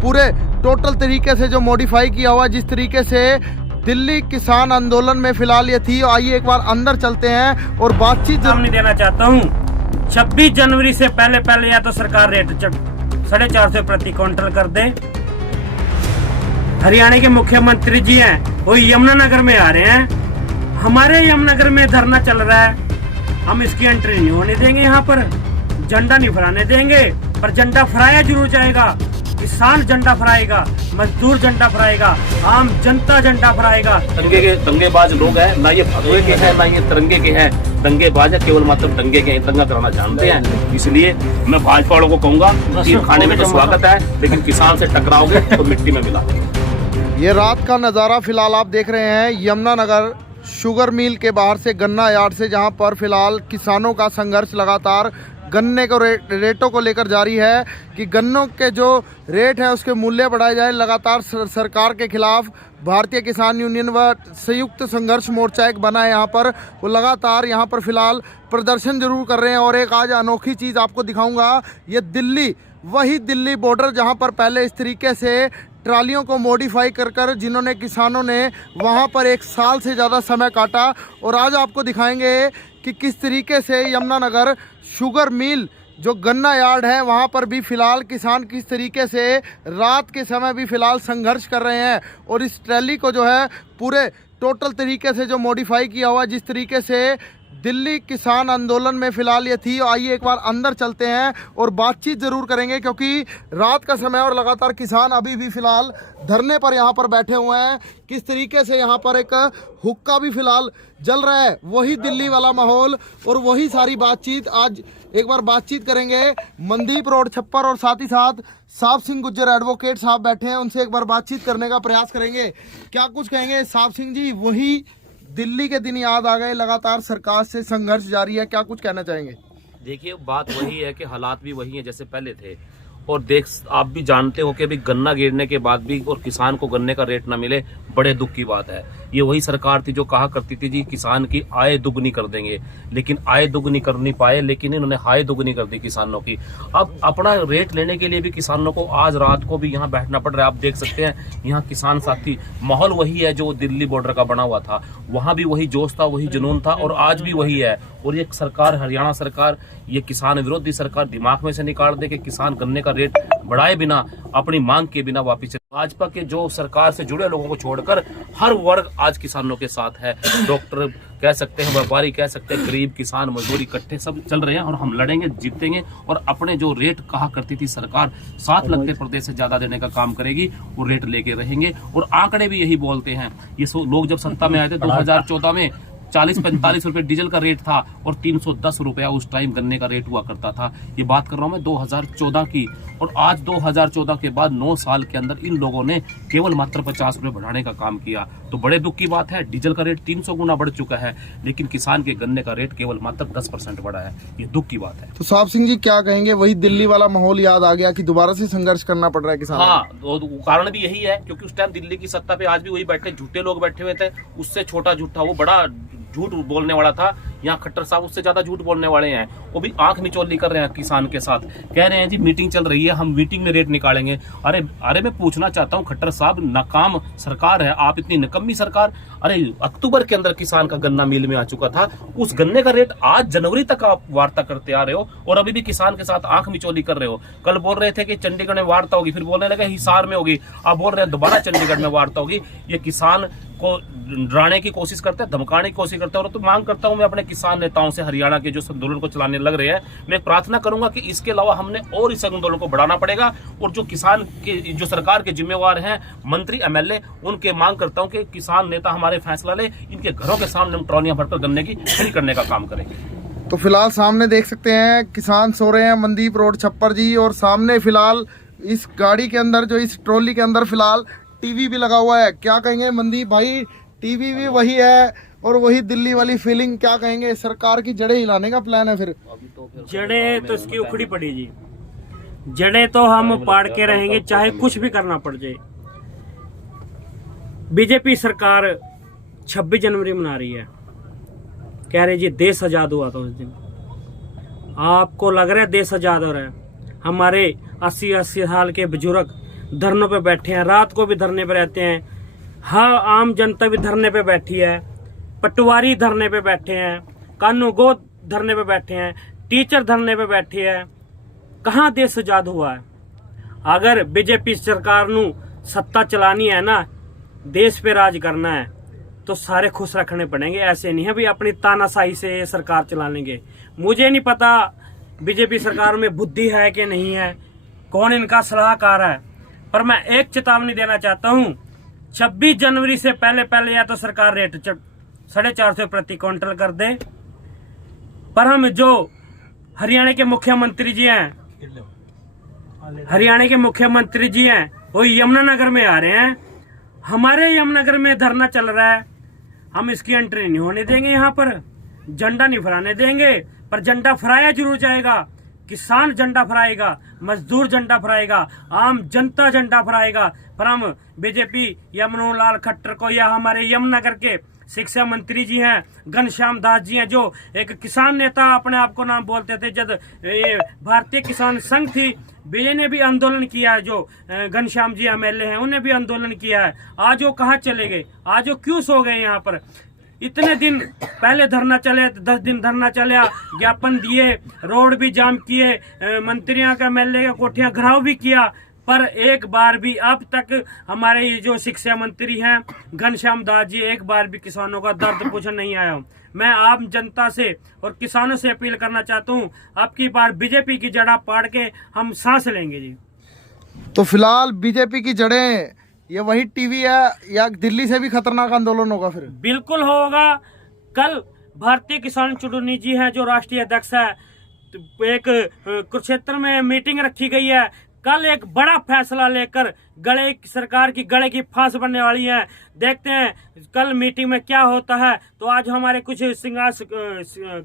पूरे टोटल तरीके से जो मॉडिफाई किया हुआ है, जिस तरीके से दिल्ली किसान आंदोलन में फिलहाल ये थी। आइए एक बार अंदर चलते हैं और बातचीत नहीं देना चाहता हूँ। 26 जनवरी से पहले या तो सरकार रेट 450 प्रति क्विंटल कर दे। हरियाणा के मुख्यमंत्री जी हैं, वो यमुनानगर में आ रहे हैं। हमारे यमुनानगर में धरना चल रहा है, हम इसकी एंट्री नहीं होने देंगे। यहाँ पर झंडा नहीं फहराने देंगे, पर झंडा फहराया जरूर जाएगा। किसान झंडा फहराएगा, मजदूर झंडा फहराएगा, आम जनता झंडा फहराएगा। दंगे के दंगेबाज लोग हैं, ना ये भगवे के हैं ना ये तिरंगे के हैं। दंगेबाज है, केवल मात्र दंगे के, दंगा कराना जानते हैं। इसलिए मैं भाजपा वालों को कहूंगा, तीर खाने में तो स्वागत है, लेकिन किसान से टकराओगे तो मिट्टी में मिला देंगे। ये रात का नज़ारा फिलहाल आप देख रहे हैं यमुनानगर शुगर मिल के बाहर से, गन्ना यार्ड से, जहां पर फिलहाल किसानों का संघर्ष लगातार गन्ने को रेटों को लेकर जारी है कि गन्नों के जो रेट है उसके मूल्य बढ़ाए जाए। लगातार सरकार के खिलाफ भारतीय किसान यूनियन व संयुक्त संघर्ष मोर्चा एक बना है यहाँ पर, वो लगातार यहाँ पर फिलहाल प्रदर्शन जरूर कर रहे हैं। और एक आज अनोखी चीज़ आपको दिखाऊंगा, ये दिल्ली, वही दिल्ली बॉर्डर जहाँ पर पहले इस तरीके से ट्रालियों को मॉडिफाई कर जिन्होंने किसानों ने वहाँ पर 1 साल से ज़्यादा समय काटा। और आज आपको दिखाएंगे कि किस तरीके से यमुनानगर शुगर मिल जो गन्ना यार्ड है वहाँ पर भी फ़िलहाल किसान किस तरीके से रात के समय भी फ़िलहाल संघर्ष कर रहे हैं। और इस ट्रैली को जो है पूरे टोटल तरीके से जो मॉडिफाई किया हुआ है, जिस तरीके से दिल्ली किसान आंदोलन में फ़िलहाल ये थी। आइए एक बार अंदर चलते हैं और बातचीत ज़रूर करेंगे, क्योंकि रात का समय और लगातार किसान अभी भी फ़िलहाल धरने पर यहाँ पर बैठे हुए हैं। किस तरीके से यहाँ पर एक हुक्का भी फ़िलहाल जल रहा है, वही दिल्ली वाला माहौल और वही सारी बातचीत। आज एक बार बातचीत करेंगे मनदीप रोड छप्पर, और साथ ही साथ साहब सिंह गुज्जर एडवोकेट साहब बैठे हैं, उनसे एक बार बातचीत करने का प्रयास करेंगे। क्या कुछ कहेंगे साहब सिंह जी? वही दिल्ली के दिन याद आ गए, लगातार सरकार से संघर्ष जारी है, क्या कुछ कहना चाहेंगे? देखिए, बात वही है कि हालात भी वही हैं जैसे पहले थे। और आप भी जानते हो कि अभी गन्ना गिरने के बाद भी और किसान को गन्ने का रेट ना मिले, बड़े दुख की बात है। ये वही सरकार थी जो कहा करती थी जी किसान की आय दुगनी कर देंगे, लेकिन आय दुगनी कर नहीं पाए, लेकिन इन्होंने हाय दुगनी कर दी किसानों की। अब अपना रेट लेने के लिए भी किसानों को आज रात को भी यहाँ बैठना पड़ रहा है। आप देख सकते हैं यहाँ किसान साथी, माहौल वही है जो दिल्ली बॉर्डर का बना हुआ था। वहां भी वही जोश था, वही जुनून था, और आज भी वही है। और ये सरकार, हरियाणा सरकार, ये किसान विरोधी सरकार दिमाग में से निकाल दे कि किसान गन्ने का रेट बढ़ाए बिना, अपनी मांग के बिना वापिस। भाजपा के जो सरकार से जुड़े लोगों को छोड़कर हर वर्ग आज किसानों के साथ है। डॉक्टर कह सकते हैं, व्यापारी कह सकते हैं, गरीब, किसान, मजदूर इकट्ठे सब चल रहे हैं। और हम लड़ेंगे, जीतेंगे, और अपने जो रेट कहा करती थी सरकार 7 लगते प्रदेश से ज्यादा देने का काम करेगी, वो रेट लेके रहेंगे। और आंकड़े भी यही बोलते हैं। ये लोग जब सत्ता में आए थे 2014 में 40-45 रुपए डीजल का रेट था और 310 रुपया उस टाइम गन्ने का रेट हुआ करता था। ये बात कर रहा हूं मैं 2014 की। और आज 2014 के बाद 9 साल के अंदर इन लोगों ने केवल मात्र 50 रुपए बढ़ाने का काम किया। तो बड़े दुख की बात है, डीजल का रेट 300 गुना बढ़ चुका है, लेकिन किसान के गन्ने का रेट केवल मात्र 10% बढ़ा है। ये दुख की बात है। तो साहब सिंह जी क्या कहेंगे? वही दिल्ली वाला माहौल याद आ गया कि दोबारा से संघर्ष करना पड़ रहा है किसान? हाँ, तो कारण भी यही है क्योंकि उस टाइम दिल्ली की सत्ता पे आज भी वही बैठे झूठे लोग बैठे हुए थे। उससे छोटा झूठा, वो बड़ा झूठ बोलने वाला था। यहाँ खट्टर साहब उससे ज्यादा झूठ बोलने वाले हैं। वो भी आंख मिचौली कर रहे हैं किसान के साथ, कह रहे हैं जी मीटिंग चल रही है, हम मीटिंग में रेट निकालेंगे। अरे मैं पूछना चाहता हूँ खट्टर साहब, नाकाम सरकार है आप, इतनी निकम्मी सरकार। अरे अक्टूबर के अंदर किसान का गन्ना मिल में आ चुका था, उस गन्ने का रेट आज जनवरी तक आप वार्ता करते आ रहे हो और अभी भी किसान के साथ आंख मिचौली कर रहे हो। कल बोल रहे थे कि चंडीगढ़ में वार्ता होगी, फिर बोलने लगे हिसार में होगी, आप बोल रहे हैं दोबारा चंडीगढ़ में वार्ता होगी। ये किसान को डराने की कोशिश करते हैं, धमकाने की कोशिश करते हैं। और तो मांग करता हूं मैं अपने किसान नेताओं से, हरियाणा के जो आंदोलन को चलाने लग रहे हैं, मैं प्रार्थना करूंगा कि इसके अलावा हमने और इस आंदोलन को बढ़ाना पड़ेगा। और जो किसान के, जो सरकार के जिम्मेवार हैं, मंत्री, एमएलए, उनके मांग करता हूं कि किसान नेता हमारे फैसला ले, इनके घरों के सामने हम ट्रॉलियां भरकर गन्ने की खरीद करने का काम करेंगे। तो फिलहाल सामने देख सकते हैं किसान सो रहे हैं, मनदीप रोड छप्पर जी, और सामने फिलहाल इस गाड़ी के अंदर, जो इस ट्रॉली के अंदर फिलहाल टीवी भी लगा हुआ है। क्या कहेंगे मनदीप भाई? टीवी भी वही है और वही दिल्ली वाली फीलिंग, क्या कहेंगे? सरकार की जड़ें हिलाने का प्लान है फिर? जड़ें तो इसकी उखड़ी पड़ी जी, जड़ें तो हम पाड़ के रहेंगे चाहे कुछ भी करना पड़ जाए। बीजेपी सरकार 26 जनवरी मना रही है, कह रहे जी देश आजाद हुआ था उस दिन। आपको लग रहा है देश आजाद हो रहा है? हमारे 80 साल के बुजुर्ग धरनों पे बैठे हैं, रात को भी धरने पे रहते हैं। हाँ, आम जनता भी धरने पे बैठी है, पटवारी धरने पे बैठे हैं, कानूनगो धरने पे बैठे हैं, टीचर धरने पे बैठे हैं। कहाँ देश आजाद हुआ है? अगर बीजेपी सरकार नू सत्ता चलानी है ना, देश पे राज करना है, तो सारे खुश रखने पड़ेंगे। ऐसे नहीं है भी अपनी तानाशाही से सरकार चला लेंगे। मुझे नहीं पता बीजेपी सरकार में बुद्धि है कि नहीं है, कौन इनका सलाहकार है, पर मैं एक चेतावनी देना चाहता हूँ। 26 जनवरी से पहले या तो सरकार रेट 450 प्रति क्विंटल कर दे, पर हम जो हरियाणा के मुख्यमंत्री जी हैं, वो यमुनानगर में आ रहे हैं। हमारे यमुनानगर में धरना चल रहा है, हम इसकी एंट्री नहीं होने देंगे। यहाँ पर झंडा नहीं फहराने देंगे, पर झंडा फहराया जरूर जाएगा। किसान झंडा फहराएगा, मजदूर झंडा फहराएगा, आम जनता झंडा फहराएगा। पर हम बीजेपी या मनोहर लाल खट्टर को या हमारे यमुनानगर के शिक्षा मंत्री जी हैं, घनश्याम दास जी हैं, जो एक किसान नेता अपने आप को नाम बोलते थे। जब ये भारतीय किसान संघ थी, बीजे ने भी आंदोलन किया है। जो घनश्याम जी एमएलए हैं, उन्हें भी आंदोलन किया है। आज वो कहाँ चले गए? आज वो क्यों सो गए? यहाँ पर इतने दिन पहले धरना चले, 10 दिन धरना चला, ज्ञापन दिए, रोड भी जाम किए, मंत्रियों का एमएलए का कोठियां घराव भी किया, पर एक बार भी अब तक हमारे ये जो शिक्षा मंत्री हैं घनश्याम दास जी, एक बार भी किसानों का दर्द पूछने नहीं आया। मैं आम जनता से और किसानों से अपील करना चाहता हूँ, अब की बार बीजेपी की जड़ा पाड़ के हम सांस लेंगे जी। तो फिलहाल बीजेपी की जड़ें ये वही टीवी है या दिल्ली से भी खतरनाक आंदोलन होगा? फिर बिल्कुल होगा। कल भारतीय किसान चुड़नी जी हैं, जो राष्ट्रीय अध्यक्ष है, एक कुरुक्षेत्र में मीटिंग रखी गई है। कल एक बड़ा फैसला लेकर सरकार की गले की फांस बनने वाली है। देखते हैं कल मीटिंग में क्या होता है। तो आज हमारे कुछ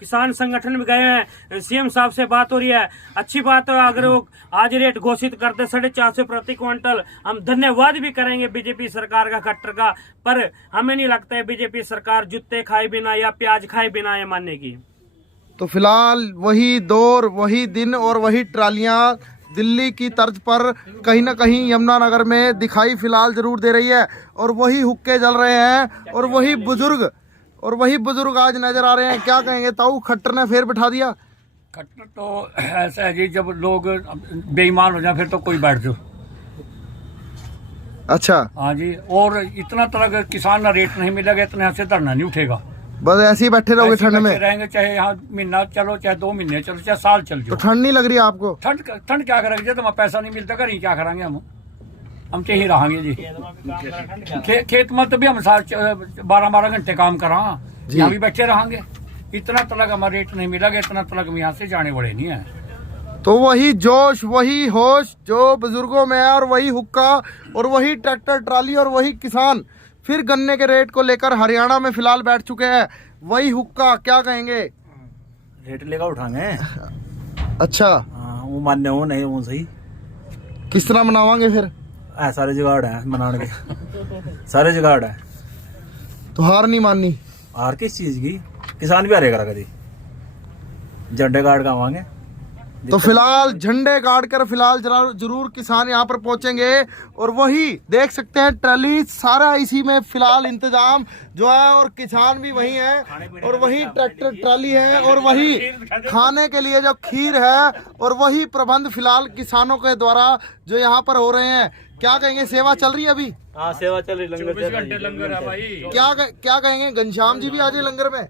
किसान संगठन में गए हैं, सीएम साहब से बात हो रही है। अच्छी बात है, अगर वो आज रेट घोषित करते 450 प्रति क्विंटल, हम धन्यवाद भी करेंगे बीजेपी सरकार का, खट्टर का। पर हमें नहीं लगता है बीजेपी सरकार जूते खाए बिना या प्याज खाए बिना ये मानेगी। तो फिलहाल वही दौर, वही दिन और वही ट्रालियां दिल्ली की तर्ज पर कहीं ना कहीं यमुनानगर में दिखाई फिलहाल जरूर दे रही है। और वही हुक्के जल रहे हैं और वही बुजुर्ग आज नजर आ रहे हैं। क्या कहेंगे ताऊ, खट्टर ने फिर बिठा दिया? खट्टर तो ऐसा है जी, जब लोग बेईमान हो जाए फिर तो कोई बैठ जाओ। अच्छा, हाँ जी। और इतना तरह किसान ना रेट नहीं मिलेगा, इतने से धरना नहीं उठेगा। बस ऐसे ही बैठे रहोगे ठंड में? रहेंगे, चाहे यहाँ महीना चलो, चाहे 2 महीने चलो, चाहे साल चल जाओ। तो ठंड नहीं लग रही आपको? ठंड क्या करेंगे? जब हमें पैसा नहीं मिलता कहीं क्या करेंगे? हम तो यही रहेंगे जी। खेत में तो भी हम 12-12 घंटे काम करा, यहाँ भी बैठे रहेंगे। इतना तलक हमारा रेट नहीं मिलेगा, इतना तलक हम यहाँ से जाने वाले नहीं है। तो वही जोश, वही होश जो बुजुर्गों में है, और वही हुक्का, और वही ट्रैक्टर ट्राली, और वही किसान फिर गन्ने के रेट को लेकर हरियाणा में फिलहाल बैठ चुके हैं। वही हुक्का, क्या कहेंगे? रेट लेकर उठाएंगे। अच्छा, वो मान्य हो नहीं वो सही। किस तरह मनावांगे फिर? सारे जुगाड़ है मनाने के, सारे जुगाड़ है। तो हार नहीं माननी? हार किस चीज की? किसान भी हारेगा कभी, झंडे गाड़ का आवांगे। तो फिलहाल झंडे गाड़ कर फिलहाल जरूर किसान यहाँ पर पहुंचेंगे। और वही देख सकते हैं ट्रैली, सारा इसी में फिलहाल इंतजाम जो है, और किसान भी वही है, और वही ट्रैक्टर ट्राली है, और वही खाने के लिए जो खीर है, और वही प्रबंध फिलहाल किसानों के द्वारा जो यहाँ पर हो रहे हैं। क्या कहेंगे, सेवा चल रही है अभी? हाँ, सेवा चल रही, लंगर 24 घंटे लंगर है भाई। क्या कहेंगे, घनश्याम जी भी आ जाए लंगर में?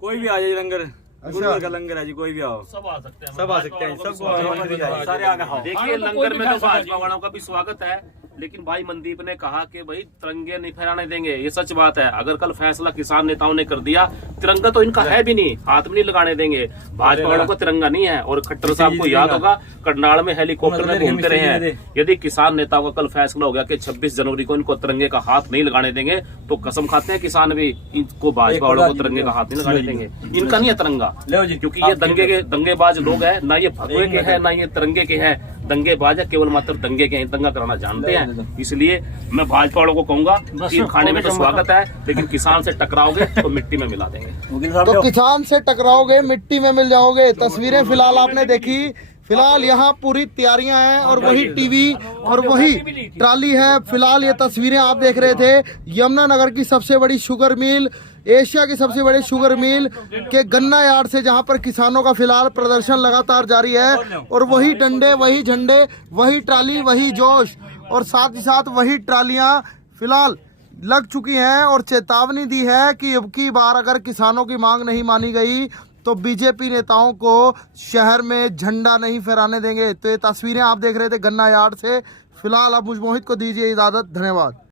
कोई भी आ जाए लंगर। अच्छा, का लंगर है जी, कोई भी आओ, सब आ सकते हैं, सबको सारे आगे आओ। देखिए, लंगर में तो भाजपा वालों का भी स्वागत है, लेकिन भाई मनदीप ने कहा कि भाई तिरंगे नहीं फहराने देंगे। ये सच बात है। अगर कल फैसला किसान नेताओं ने कर दिया, तिरंगा तो इनका है भी नहीं, हाथ में नहीं लगाने देंगे। भाजपा वालों को तिरंगा नहीं है। और खट्टर साहब को याद होगा, करनाल में हेलीकॉप्टर में घूमते रहे हैं। यदि किसान नेताओं का कल फैसला हो गया कि 26 जनवरी को इनको तिरंगे का हाथ नहीं लगाने देंगे, तो कसम खाते हैं किसान भी, इनको भाजपा वालों को तिरंगे का हाथ नहीं लगाने देंगे। इनका नहीं है तिरंगा, क्योंकि ये दंगेबाज लोग हैं। ना ये भगवे के हैं, ना ये तिरंगे के हैं। दंगेबाज है, केवल मात्र दंगे के हैं, दंगा कराना जानते हैं। इसलिए मैं भाजपा वालों को कहूंगा कि खाने में तो स्वागत है, लेकिन किसान से टकराओगे तो मिट्टी में मिला देंगे। तो किसान से टकराओगे, मिट्टी में मिल जाओगे। तस्वीरें फिलहाल आपने देखी। फिलहाल यहाँ पूरी तैयारियां हैं और वही टीवी और वही ट्राली है। फिलहाल ये तस्वीरें आप देख रहे थे यमुनानगर की सबसे बड़ी शुगर मिल, एशिया की सबसे बड़ी शुगर मिल के गन्ना यार्ड से, जहां पर किसानों का फिलहाल प्रदर्शन लगातार जारी है। और वही डंडे, वही झंडे, वही ट्राली, वही जोश और साथ ही साथ वही ट्रालियां फिलहाल लग चुकी हैं और चेतावनी दी है कि अब की बार अगर किसानों की मांग नहीं मानी गई तो बीजेपी नेताओं को शहर में झंडा नहीं फहराने देंगे। तो ये तस्वीरें आप देख रहे थे गन्ना यार्ड से। फिलहाल अब मुझ मोहित को दीजिए इजाजत। धन्यवाद।